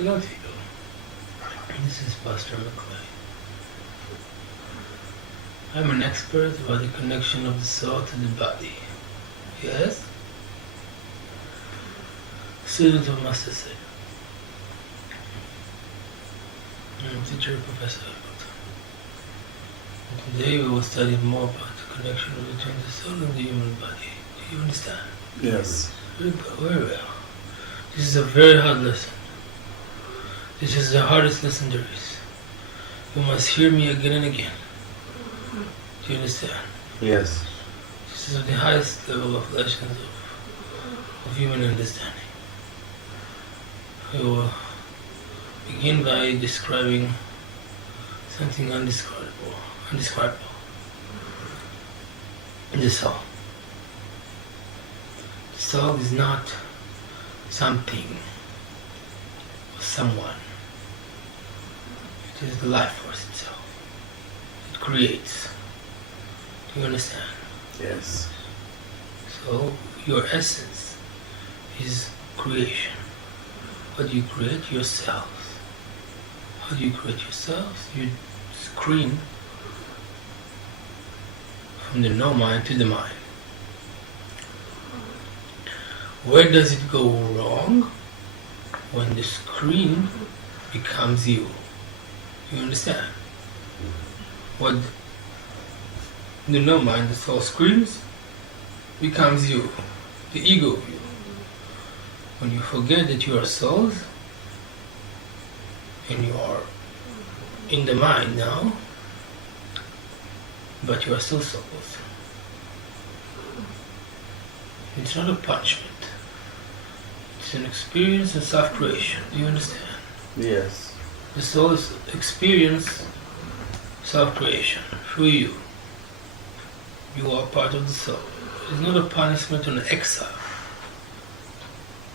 Hello to you. This is Pastor McLaine. I'm an expert about the connection of the soul to the body. Yes? Student of Master Sayer. I'm teacher Professor Albert. And today we will study more about the connection between the soul and the human body. Do you understand? Yes. Very well. This is a very hard lesson. This is the hardest lesson there is. You must hear me again and again. Do you understand? Yes. This is the highest level of lessons of human understanding. We will begin by describing something undescribable. The soul. The soul is not something or someone. It is the life force itself. It creates. Do you understand? Yes. So your essence is creation. How do you create? Yourselves. How do you create yourselves? You screen from the no mind to the mind. Where does it go wrong? When the screen becomes you. You understand? What the no mind, the soul screams, becomes you, the ego of you. When you forget that you are souls, and you are in the mind now, but you are still souls. It's not a punishment. It's an experience of self-creation. Do you understand? Yes. The soul's experience self-creation through you. You are part of the soul. It's not a punishment or an exile.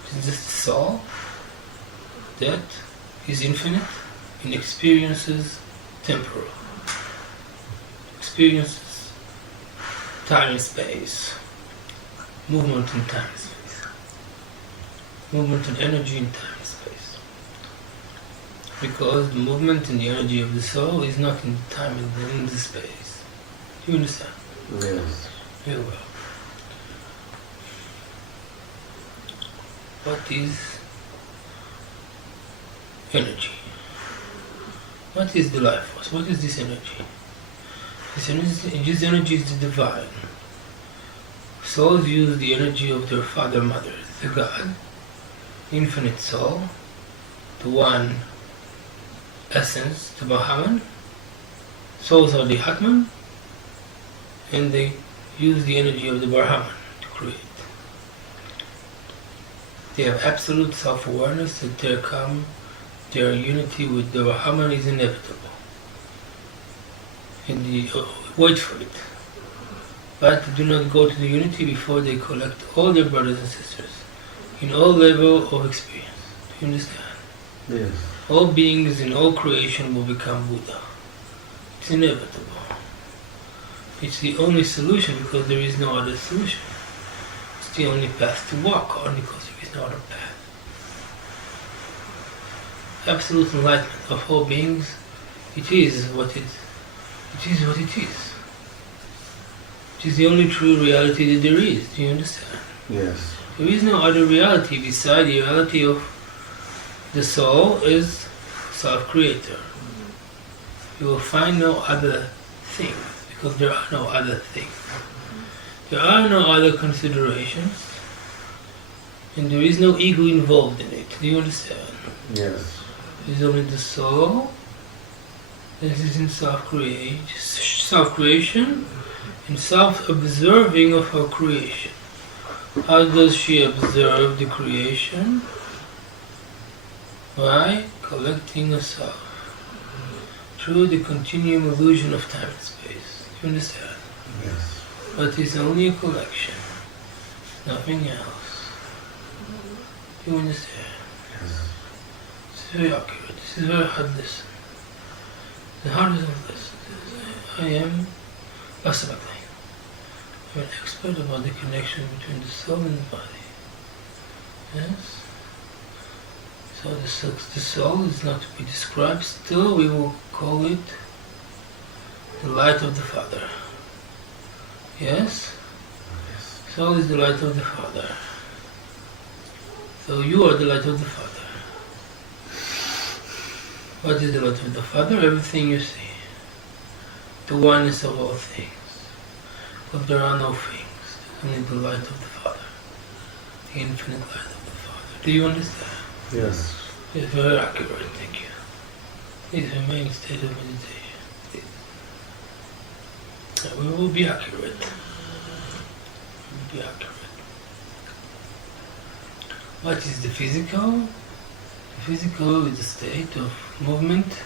It's just the soul that is infinite and experiences temporal. Experiences time and space. Movement in time and space. Movement and energy in time and space. Because the movement and the energy of the soul is not in the time and in the space. Do you understand? Yes. Very well. What is energy? What is the life force? What is this energy? This energy is the divine. Souls use the energy of their father, mother, the God, infinite soul, the one essence, the Brahman. Souls are the Atman, and they use the energy of the Brahman to create. They have absolute self-awareness that their unity with the Brahman is inevitable. And they wait for it. But do not go to the unity before they collect all their brothers and sisters in all level of experience. Do you understand? Yes. All beings in all creation will become Buddha. It's inevitable. It's the only solution because there is no other solution. It's the only path to walk on because there is no other path. Absolute enlightenment of all beings, it is what it is. What it is. It is the only true reality that there is. Do you understand? Yes. There is no other reality beside the reality of the soul is self-creator. You will find no other thing because there are no other things. There are no other considerations and there is no ego involved in it. Do you understand? Yes. It is only the soul that is in self-creation and self-observing of her creation. How does she observe the creation? By collecting herself through the continuum illusion of time and space. You understand? Yes. But it's only a collection, nothing else. You understand? Yes. It's very accurate. This is a very hard lesson. The hardest of lessons is I am Pastor McLaine. I'm an expert about the connection between the soul and the body. Yes? So the soul is not to be described. Still, we will call it the light of the Father. Yes? Yes. Soul is the light of the Father. So you are the light of the Father. What is the light of the Father? Everything you see. The oneness of all things. But there are no things. Only the light of the Father. The infinite light of the Father. Do you understand? Yes. It's very accurate, thank you. Please remain in state of meditation. Please. We will be accurate. We will be accurate. What is the physical? The physical is a state of movement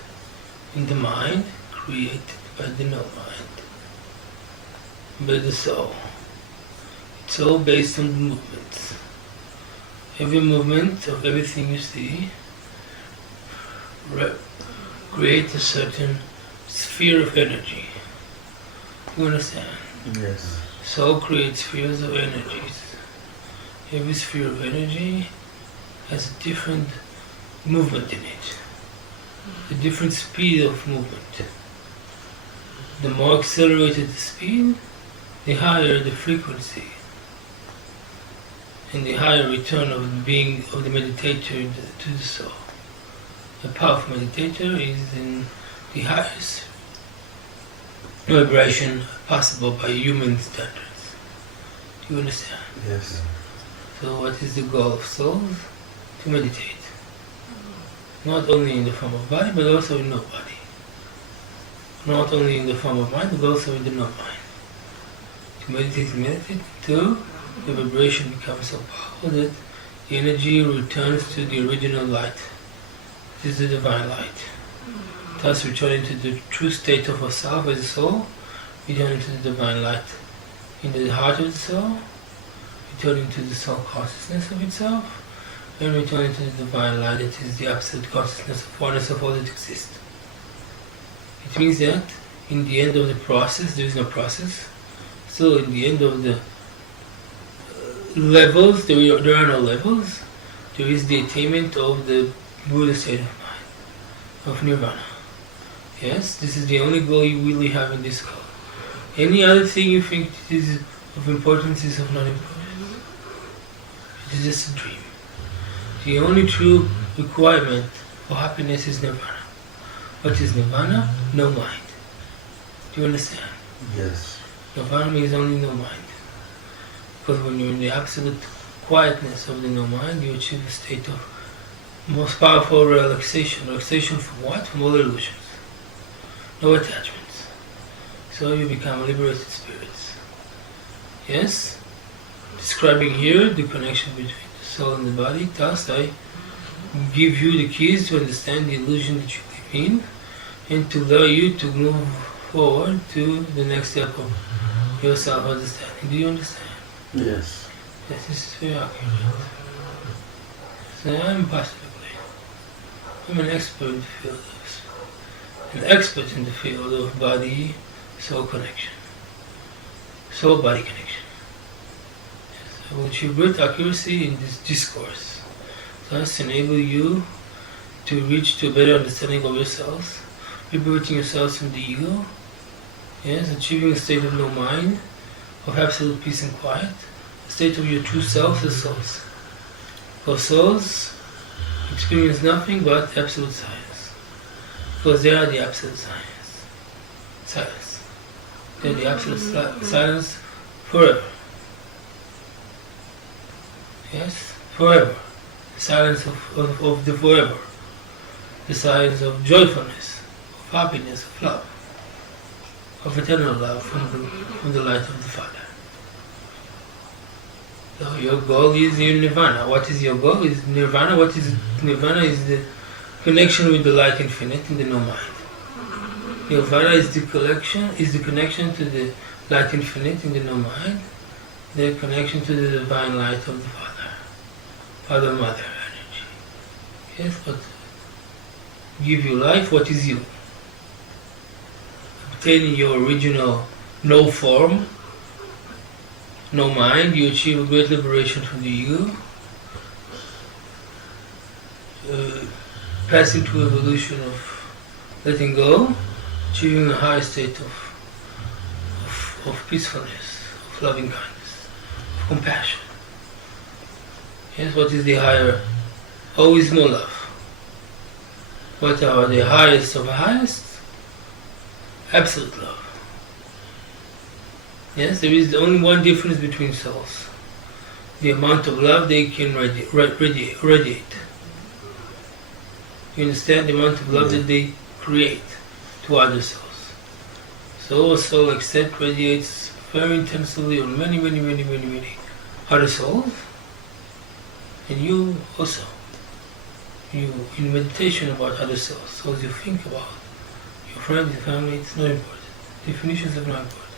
in the mind created by the no mind, by the soul. It's all based on movements. Every movement of everything you see creates a certain sphere of energy. You understand? Yes. Soul creates spheres of energies. Every sphere of energy has a different movement in it, a different speed of movement. The more accelerated the speed, the higher the frequency, and the higher return of the being of the meditator to the soul. A powerful meditator is in the highest vibration possible by human standards. Do you understand? Yes. So what is the goal of souls? To meditate. Not only in the form of body, but also in no body. Not only in the form of mind, but also in the no mind. To meditate till the vibration becomes so powerful that the energy returns to the original light, which is the divine light. Thus returning to the true state of ourself as a soul, returning to the divine light in the heart of the soul, returning to the soul consciousness of itself, and returning to the divine light that is the absolute consciousness of oneness of all that exists. It means that in the end of the process, there is no process, so in the end of the levels, there are no levels, there is the attainment of the Buddha state of mind, of nirvana. Yes, this is the only goal you really have in this goal. Any other thing you think is of importance is of non importance. It is just a dream. The only true requirement for happiness is nirvana. What is nirvana? No mind. Do you understand? Yes. Nirvana means only no mind. Because when you're in the absolute quietness of the no mind, you achieve a state of most powerful relaxation. Relaxation from what? From all illusions. No attachments. So you become liberated spirits. Yes? Describing here the connection between the soul and the body. Thus I give you the keys to understand the illusion that you live in and to allow you to move forward to the next step of your self-understanding. Do you understand? Yes. Yes, this is very accurate. So I'm possibly. I'm an expert in the field of body-soul connection. Soul-body connection. Yes, I will achieve great accuracy in this discourse. Thus enable you to reach to a better understanding of yourselves, liberating yourselves from the ego, yes, achieving a state of no mind, of absolute peace and quiet, a state of your true self as souls. For souls experience nothing but absolute silence, because they are the absolute silence. They are the absolute silence forever. Yes, forever. The silence of the forever. The silence of joyfulness, of happiness, of love, of eternal love from the light of the Father. So your goal is your nirvana. What is your goal? Is nirvana. What is nirvana? Is the connection with the light infinite in the no mind. Nirvana is the connection to the light infinite in the no mind, the connection to the divine light of the Father, Mother energy. Yes, but give you life. What is you? Obtaining your original no form, no mind, you achieve a great liberation from the ego, passing to evolution of letting go, achieving a higher state of peacefulness, of loving kindness, of compassion. Yes, what is the higher? Always more love. What are the highest of the highest? Absolute love. Yes, there is only one difference between souls. The amount of love they can radiate. You understand? The amount of love that they create to other souls. So a soul extent radiates very intensively on many other souls. And you also. You, in meditation about other souls, so as you think about your friends, your family, it's not important. Definitions are not important.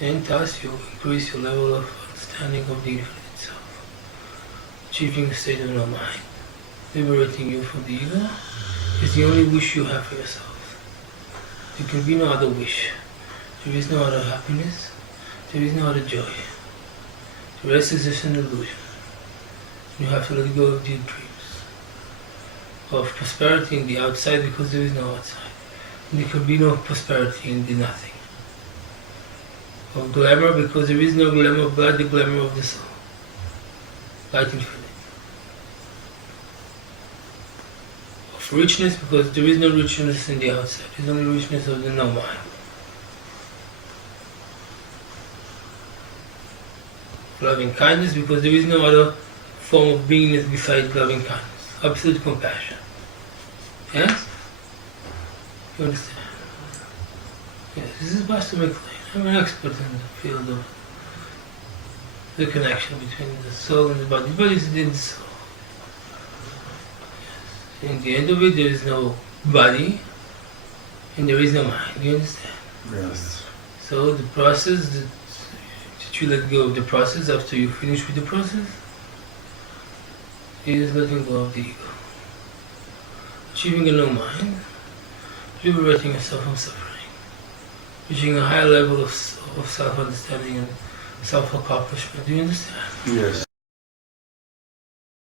And thus you increase your level of understanding of the infinite itself, achieving a state of no mind, liberating you from the ego is the only wish you have for yourself. There can be no other wish. There is no other happiness. There is no other joy. The rest is just an illusion. You have to let go of deep dreams of prosperity in the outside because there is no outside. And there can be no prosperity in the nothing. Of glamour because there is no glamour but the glamour of the soul. Light infinite. Of richness because there is no richness in the outside. There is only richness of the no mind. Loving kindness because there is no other form of beingness besides loving kindness. Absolute compassion. Yes? You understand? Yes, this is Pastor McLaine. I'm an expert in the field of the connection between the soul and the body. The body is in the soul. Yes. In the end of it, there is no body and there is no mind. You understand? Yes. So the process, that you let go of the process after you finish with the process, is letting go of the ego. Achieving a no mind, liberating yourself from suffering, reaching a higher level of self-understanding and self-accomplishment. Do you understand? Yes.